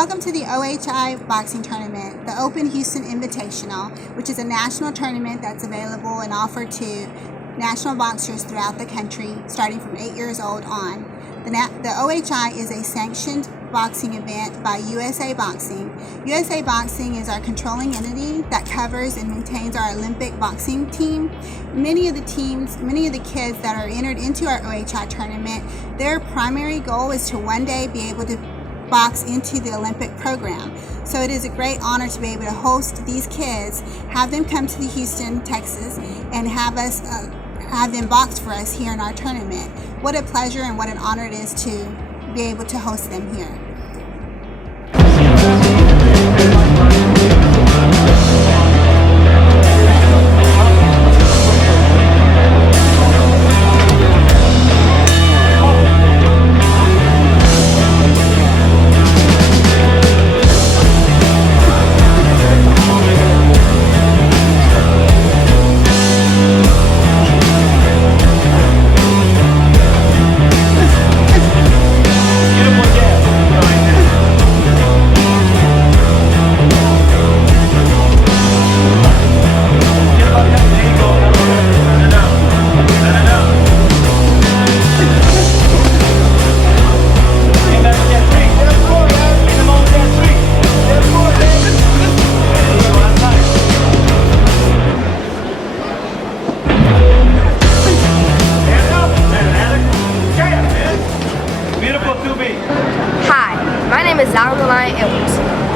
Welcome to the OHI Boxing Tournament, the Open Houston Invitational, which is a national tournament that's available and offered to national boxers throughout the country, starting from 8 years old on. The OHI is a sanctioned boxing event by USA Boxing. USA Boxing is our controlling entity that covers and maintains our Olympic boxing team. Many of the kids that are entered into our OHI tournament, their primary goal is to one day be able to box into the Olympic program. So it is a great honor to be able to host these kids, have them come to the Houston, Texas, and have them box for us here in our tournament. What a pleasure and what an honor it is to be able to host them here.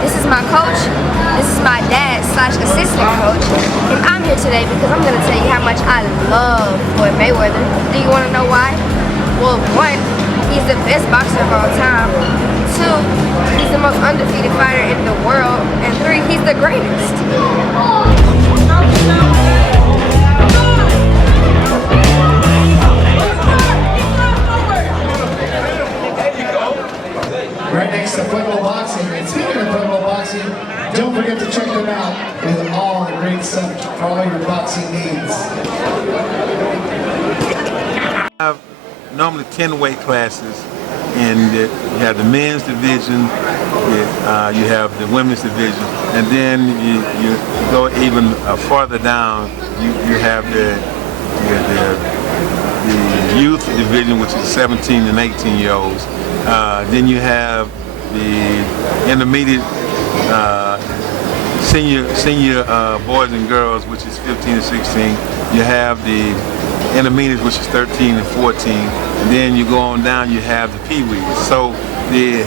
This is my coach, this is my dad/assistant coach, and I'm here today because I'm going to tell you how much I love Floyd Mayweather. Do you want to know why? Well, one, he's the best boxer of all time. Two, he's the most undefeated fighter in the world. And three, he's the greatest. Right next to football boxing. And speaking of football boxing, don't forget to check them out with all the great stuff for all your boxing needs. I have normally 10 weight classes, and you have the men's division, you have the women's division, and then you go even farther down, you have the youth division, which is 17 and 18 year olds. Then you have the intermediate senior boys and girls, which is 15 and 16. You have the intermediate, which is 13 and 14. And then you go on down, you have the peewees. So you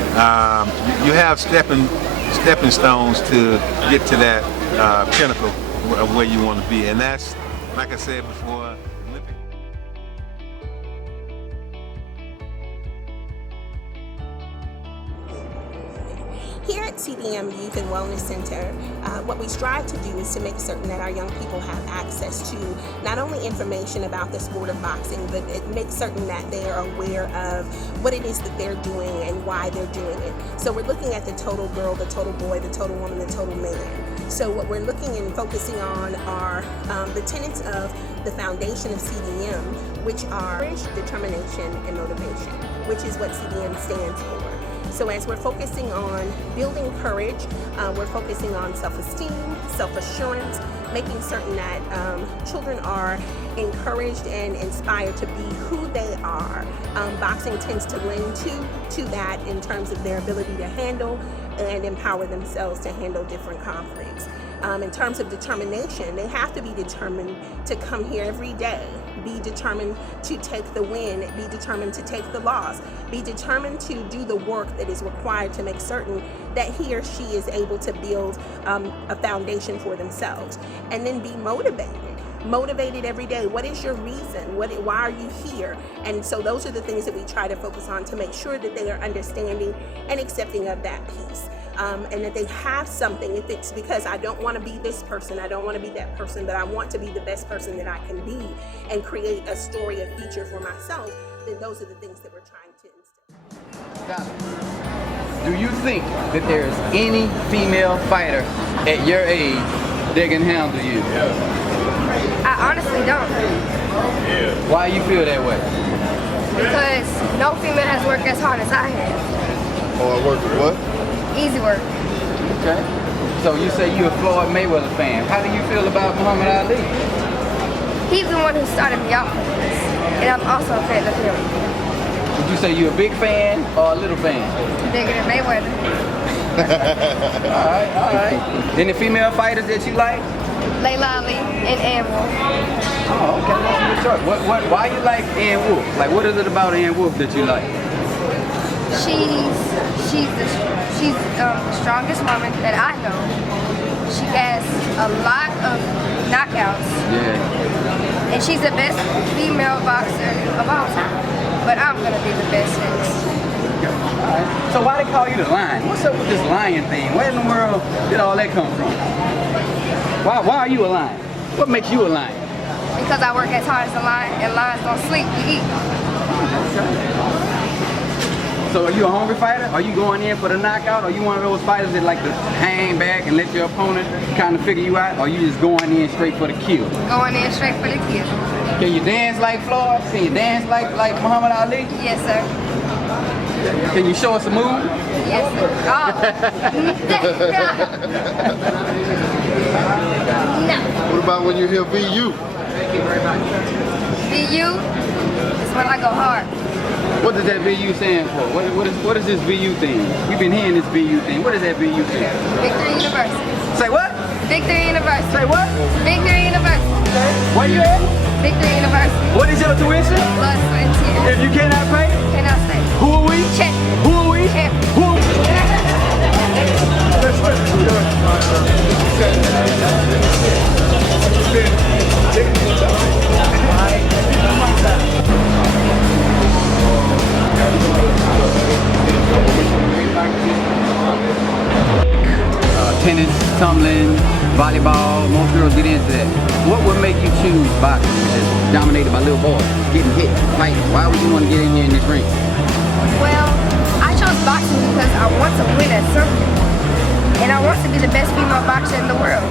have stepping stones to get to that pinnacle of where you want to be. And that's, like I said before, Here at Cdm Youth and Wellness Center, what we strive to do is to make certain that our young people have access to not only information about the sport of boxing, but it makes certain that they are aware of what it is that they're doing and why they're doing it. So we're looking at the total girl, the total boy, the total woman, the total man. So what we're looking and focusing on are the tenets of the Foundation of Cdm, which are courage, determination, and motivation, which is what Cdm stands for. So as we're focusing on building courage, we're focusing on self-esteem, self-assurance, making certain that children are encouraged and inspired to be who they are. Boxing tends to lend to that in terms of their ability to handle and empower themselves to handle different conflicts. In terms of determination, they have to be determined to come here every day, be determined to take the win, be determined to take the loss, be determined to do the work that is required to make certain that he or she is able to build a foundation for themselves, and then be motivated every day. What is your reason? Why are you here? And so those are the things that we try to focus on to make sure that they are understanding and accepting of that piece. And that they have something. If it's because I don't want to be this person, I don't want to be that person, but I want to be the best person that I can be and create a story, a future for myself, then those are the things that we're trying to instill. Do you think that there's any female fighter at your age that can handle you? I honestly don't. Why you feel that way? Because no female has worked as hard as I have. Hard work with what? Easy work. Okay. So you say you're a Floyd Mayweather fan. How do you feel about Muhammad Ali? He's the one who started me off with this, and I'm also a fan of him. Would you say you're a big fan or a little fan? Bigger than Mayweather. All right. Any female fighters that you like? Layla Ali and Ann Wolf. Oh, okay. That's a good choice. Why you like Ann Wolf? Like, what is it about Ann Wolf that you like? She's the strongest woman that I know. She has a lot of knockouts. Yeah. And she's the best female boxer of all time. But I'm gonna be the best next. Alright. So why they call you the Lion? What's up with this lion thing? Where in the world did all that come from? Why are you a lion? What makes you a lion? Because I work as hard as a lion, and lions don't sleep, we eat. So are you a hungry fighter? Are you going in for the knockout? Are you one of those fighters that like to hang back and let your opponent kind of figure you out? Or are you just going in straight for the kill? Going in straight for the kill. Can you dance like Floyd? Can you dance like Muhammad Ali? Yes, sir. Can you show us a move? Yes, sir. Oh. No. What about when you hear VU? VU is when I go hard. What does that VU stand for? What is this VU thing? We've been hearing this VU thing. What is that VU thing? Victory University. Say what? Victory University. Say what? Victory University. Where you at? Victory University. What is your tuition? Blood, sweat, and tears. If you cannot pay, Cannot stay. who are we? Check. Who are we? Check. Who are we? Tennis, tumbling, volleyball, most girls get into that. What would make you choose boxing, which is dominated by little boys, getting hit, fighting? Why would you want to get in here in this ring? Well, I chose boxing because I want to win at something. And I want to be the best female boxer in the world.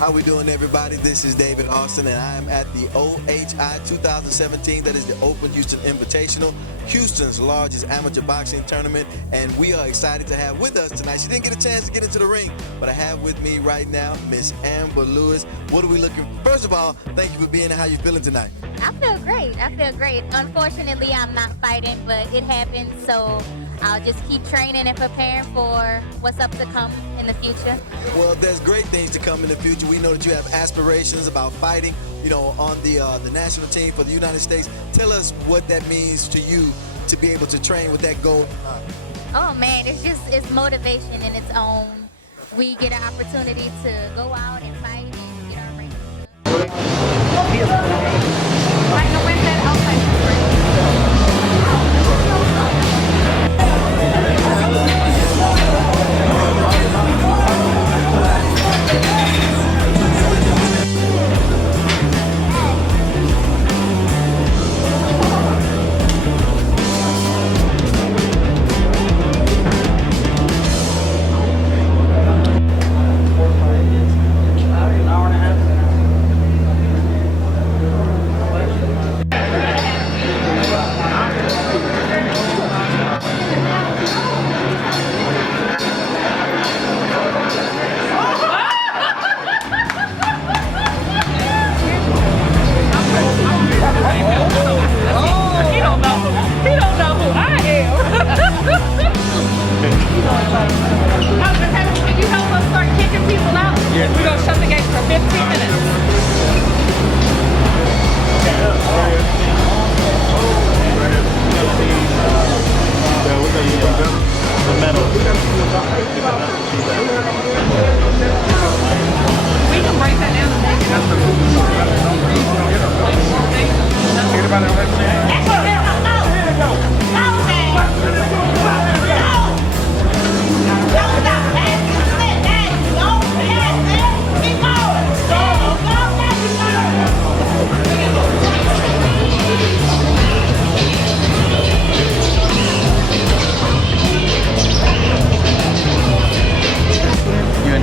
How we doing, everybody? This is David Austin, and I am at the OHI 2017. That is the Open Houston Invitational, Houston's largest amateur boxing tournament, and we are excited to have with us tonight. She didn't get a chance to get into the ring, but I have with me right now Miss Amber Lewis. What are we looking? First of all, thank you for being here. How you feeling tonight? I feel great. I feel great. Unfortunately, I'm not fighting, but it happened, so I'll just keep training and preparing for what's up to come in the future. Well, there's great things to come in the future. We know that you have aspirations about fighting, you know, on the national team for the United States. Tell us what that means to you to be able to train with that goal. Oh man, it's motivation in its own. We get an opportunity to go out and fight and get our rank. Like the win that outside.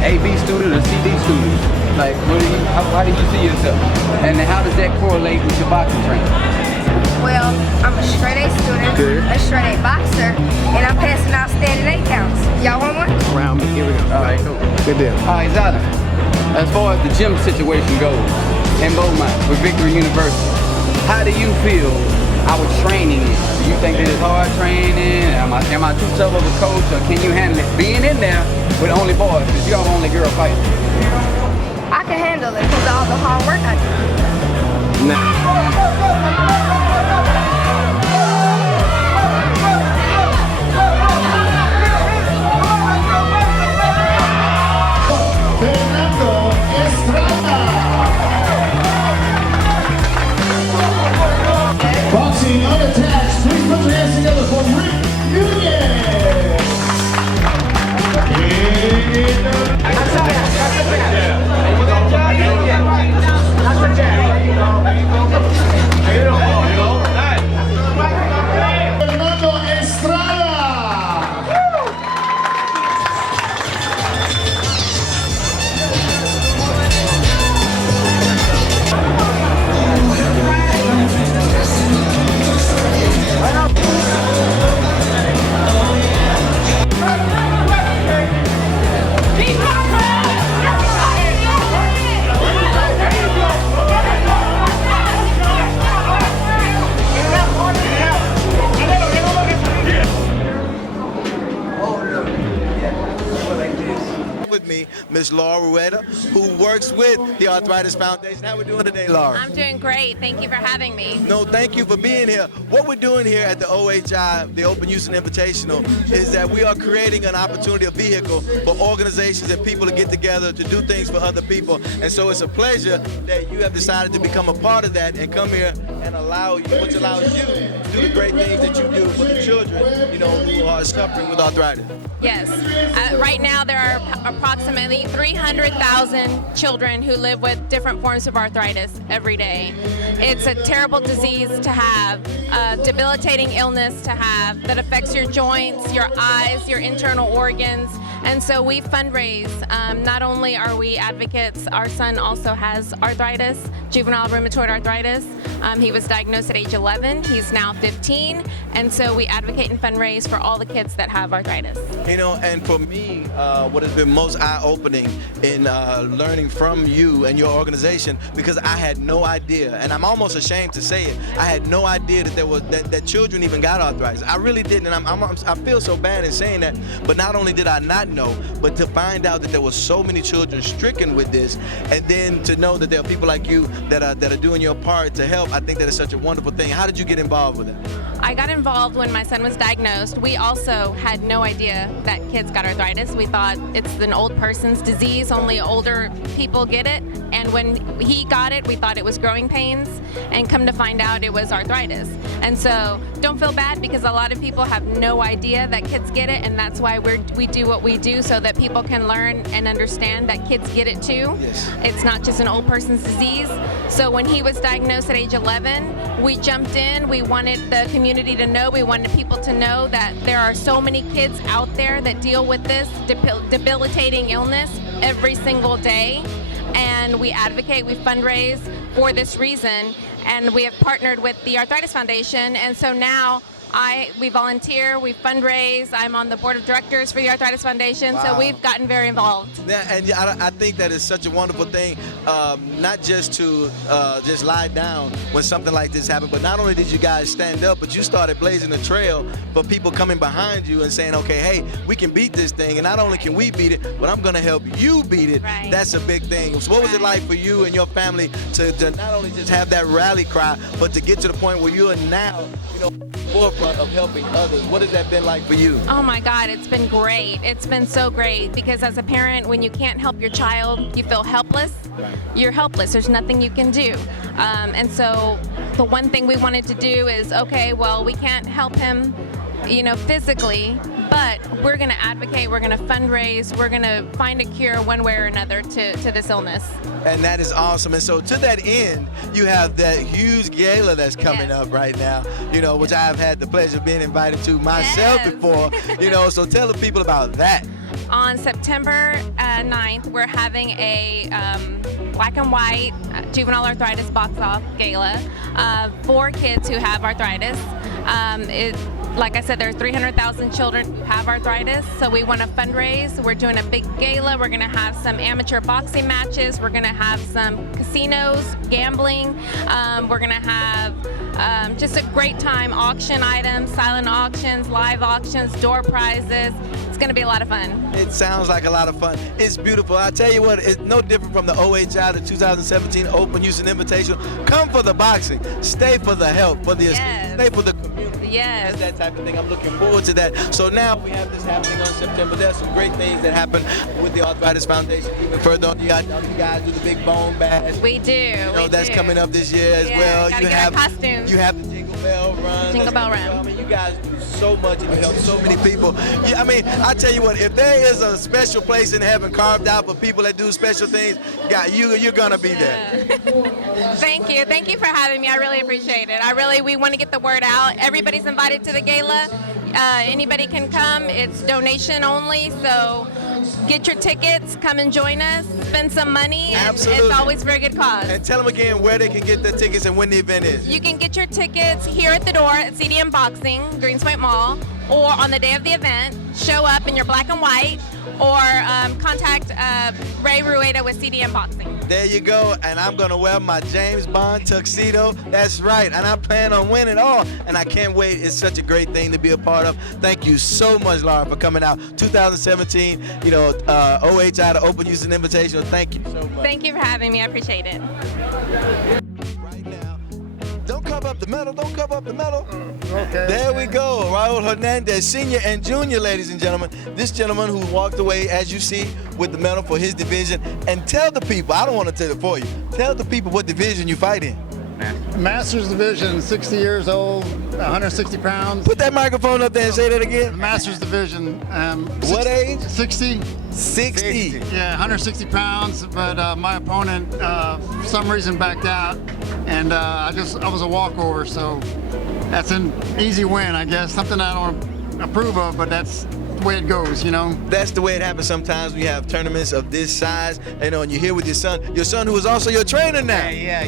AB student or CD student? Like, how do you see yourself? And how does that correlate with your boxing training? Well, I'm a straight A student, Good. a straight A boxer, and I'm passing outstanding Good deal. All right, Zada, as far as the gym situation goes in Beaumont with Victory University, how do you feel our training is? Do you think it is hard training? Am I too tough of a coach, or can you handle it? Being in there with only boys, because you're the only girl fighting. I can handle it because of all the hard work I do. Boxing unattached. Please put your hands together for Rick Union. Fernando Estrada. With me, Miss Laura Rueda, who works with the Arthritis Foundation. How we doing today, Laura? I'm doing great. Thank you for having me. No, thank you for being here. What we're doing here at the OHI, the Open Houston Invitational, is that we are creating an opportunity, a vehicle for organizations and people to get together to do things for other people. And so it's a pleasure that you have decided to become a part of that and come here and which allows you to do the great things that you do for the children, you know, who are suffering with arthritis. Yes. Right now there are approximately 300,000 children who live with different forms of arthritis every day. It's a terrible disease to have, a debilitating illness to have that affects your joints, your eyes, your internal organs. And so we fundraise. Not only are we advocates, our son also has arthritis, juvenile rheumatoid arthritis. He was diagnosed at age 11. He's now 15. And so we advocate and fundraise for all the kids that have arthritis. You know, and for me, what has been most eye-opening in learning from you and your organization, because I had no idea, and I'm almost ashamed to say it, I had no idea that that children even got arthritis. I really didn't, and I feel so bad in saying that, but not only did I not know, but to find out that there were so many children stricken with this, and then to know that there are people like you that are doing your part to help, I think that is such a wonderful thing. How did you get involved with it? I got involved when my son was diagnosed. We also had no idea that kids got arthritis. We thought it's an old person's disease, only older people get it. And when he got it, we thought it was growing pains, and come to find out it was arthritis. And so don't feel bad, because a lot of people have no idea that kids get it, and that's why we do what we do, so that people can learn and understand that kids get it too. Yes. It's not just an old person's disease. So when he was diagnosed at age 11, we jumped in. We wanted the community to know, we wanted people to know that there are so many kids out there that deal with this debilitating illness every single day. And we advocate, we fundraise for this reason, and we have partnered with the Arthritis Foundation, and so now we volunteer, we fundraise. I'm on the board of directors for the Arthritis Foundation, Wow. So we've gotten very involved. Yeah, and I think that is such a wonderful thing, not just to just lie down when something like this happened, but not only did you guys stand up, but you started blazing a trail for people coming behind you and saying, okay, hey, we can beat this thing, and not only can we beat it, but I'm gonna help you beat it. Right. That's a big thing. So what was it like for you and your family to not only just have that rally cry, but to get to the point where you are now, you know, forefront of helping others? What has that been like for you? Oh my God, it's been great. It's been so great, because as a parent, when you can't help your child, you feel helpless. You're helpless. There's nothing you can do. And so the one thing we wanted to do is, okay, well, we can't help him, you know, physically, but we're going to advocate, we're going to fundraise, we're going to find a cure one way or another to this illness. And that is awesome. And so to that end, you have that huge gala that's coming Yes. up right now, you know, which I've had the pleasure of being invited to myself Yes. before, you know, so tell the people about that. On September 9th, we're having a black and white juvenile arthritis box-off gala for kids who have arthritis. Like I said, there are 300,000 children who have arthritis, so we want to fundraise. We're doing a big gala. We're going to have some amateur boxing matches. We're going to have some casinos, gambling. We're going to have just a great time, auction items, silent auctions, live auctions, door prizes. It's going to be a lot of fun. It sounds like a lot of fun. It's beautiful. I tell you what, it's no different from the OHI, the 2017 Open Houston Invitational. Come for the boxing. Stay for the help, for the stay for the community. Yes. That type of thing. I'm looking forward to that. So now we have this happening on September. There's some great things that happen with the Arthritis Foundation. Even further on, you guys do the big bone bash. We do. You know, that's coming up this year as well. Gotta get our costumes. You have the Jingle Bell Run. Jingle Bell Run. I mean, you guys do so much and you help so many people. Yeah, I mean, I tell you what, if there is a special place in heaven carved out for people that do special things, you're gonna be there. Thank you. Thank you for having me. I really appreciate it. We want to get the word out. Everybody's invited to the gala. Anybody can come. It's donation only, so get your tickets, come and join us, spend some money, and Absolutely. It's always for a good cause. And tell them again where they can get their tickets and when the event is. You can get your tickets here at the door at CDM Boxing, Greenspoint Mall, or on the day of the event, show up in your black and white, or contact Ray Rueda with CDM Boxing. There you go, and I'm gonna wear my James Bond tuxedo. That's right, and I plan on winning all, and I can't wait. It's such a great thing to be a part of. Thank you so much, Laura, for coming out. 2017, OHI, the Open Houston Invitational. Thank you so much. Thank you for having me. I appreciate it. Right now, don't cover up the medal. Don't cover up the medal. Okay. There we go. Raul Hernandez, senior and junior, ladies and gentlemen. This gentleman who walked away, as you see, with the medal for his division. And tell the people, I don't want to tell it for you, tell the people what division you fight in. Masters division, 60 years old, 160 pounds. Put that microphone up there and say that again. Masters division. What age? 60. 60. Yeah, 160 pounds, but my opponent, for some reason, backed out, and I was a walkover, so that's an easy win, I guess. Something I don't approve of, but that's the way it goes, you know. That's the way it happens sometimes. We have tournaments of this size, and you're here with your son who is also your trainer now. Yeah,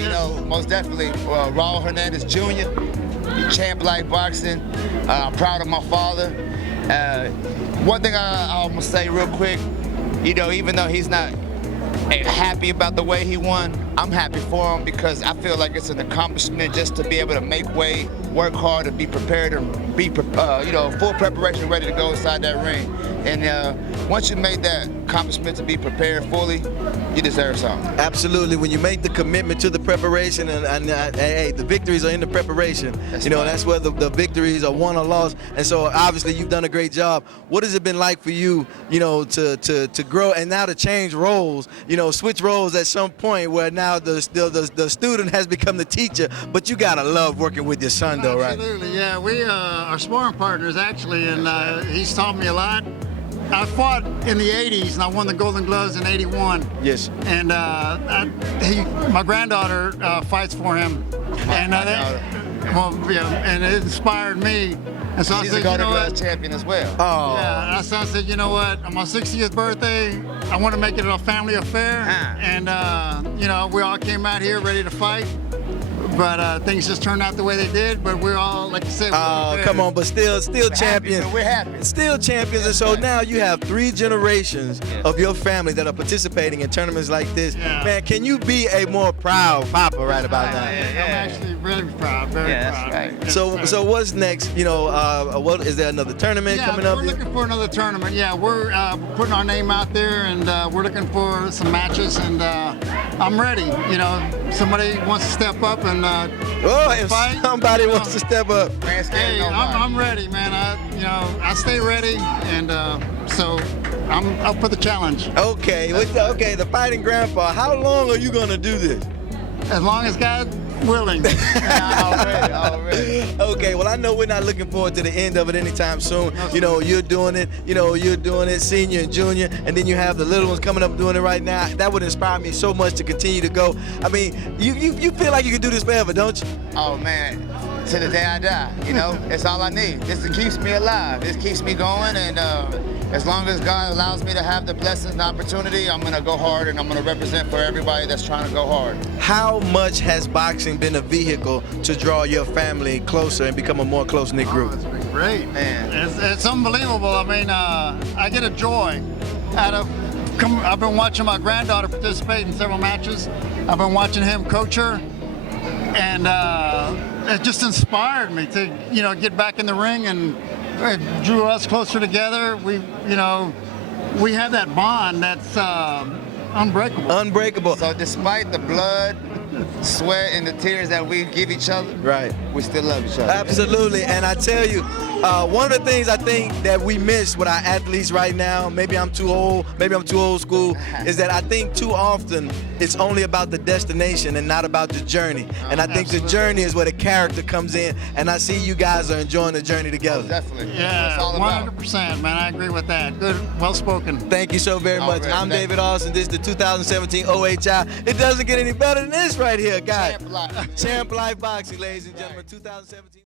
most definitely. Raul Hernandez Jr., champ black boxing. I'm proud of my father. One thing I must say real quick, even though he's not happy about the way he won, I'm happy for him because I feel like it's an accomplishment just to be able to make weight, work hard, and be prepared and be, full preparation, ready to go inside that ring. And once you made that accomplishment to be prepared fully, you deserve something. Absolutely. When you make the commitment to the preparation, and hey, the victories are in the preparation. That's where the victories are won or lost. And so obviously you've done a great job. What has it been like for you, to grow and now to change roles, switch roles at some point where now the student has become the teacher, but you gotta love working with your son though, right? Absolutely, yeah. We are sparring partners actually, and he's taught me a lot. I fought in the 80s, and I won the Golden Gloves in 81. Yes. And my granddaughter fights for him. And and it inspired me. And so She's I said, a Golden Gloves champion as well. Oh. Yeah, so I said, you know what? On my 60th birthday, I want to make it a family affair. And, we all came out here ready to fight. But things just turned out the way they did. But we're all, like you said, come on, but still champions. We're happy. Still champions, and so now you have 3 generations of your family that are participating in tournaments like this. Yeah. Man, can you be a more proud papa right about now? I'm actually really proud, very proud. That's right. So what's next? What is there another tournament coming up? We're looking for another tournament. Yeah, we're putting our name out there, and we're looking for some matches, and I'm ready. Somebody wants to step up and if fight, somebody wants to step up. Hey, I'm ready, man. I stay ready, and so I'm up for the challenge. Okay, the fighting grandpa. How long are you gonna do this? As long as God's willing. Already. Okay, well, I know we're not looking forward to the end of it anytime soon. You're doing it, senior and junior, and then you have the little ones coming up doing it right now. That would inspire me so much to continue to go. I mean, you feel like you can do this forever, don't you? Oh, man. to the day I die. You know, it's all I need. This keeps me alive. This keeps me going, and as long as God allows me to have the blessings and opportunity, I'm gonna go hard and I'm gonna represent for everybody that's trying to go hard. How much has boxing been a vehicle to draw your family closer and become a more close-knit group? It's been great. Man. It's unbelievable. I mean, I get a joy out of. I've been watching my granddaughter participate in several matches. I've been watching him coach her, and it just inspired me to, get back in the ring, and it drew us closer together. We have that bond that's unbreakable. Unbreakable. So despite the blood, sweat, and the tears that we give each other, Right. we still love each other. Absolutely, and I tell you, one of the things I think that we miss with our athletes right now, maybe I'm too old school, is that I think too often it's only about the destination and not about the journey. And I think the journey is where the character comes in, and I see you guys are enjoying the journey together. Definitely. Yeah, That's all about. 100%, man. I agree with that. Good, well spoken. Thank you so very much. right, I'm thank David Austin. This is the 2017 OHI. It doesn't get any better than this right here, guys. Champ Life. Champ Life Boxing, ladies and gentlemen, 2017.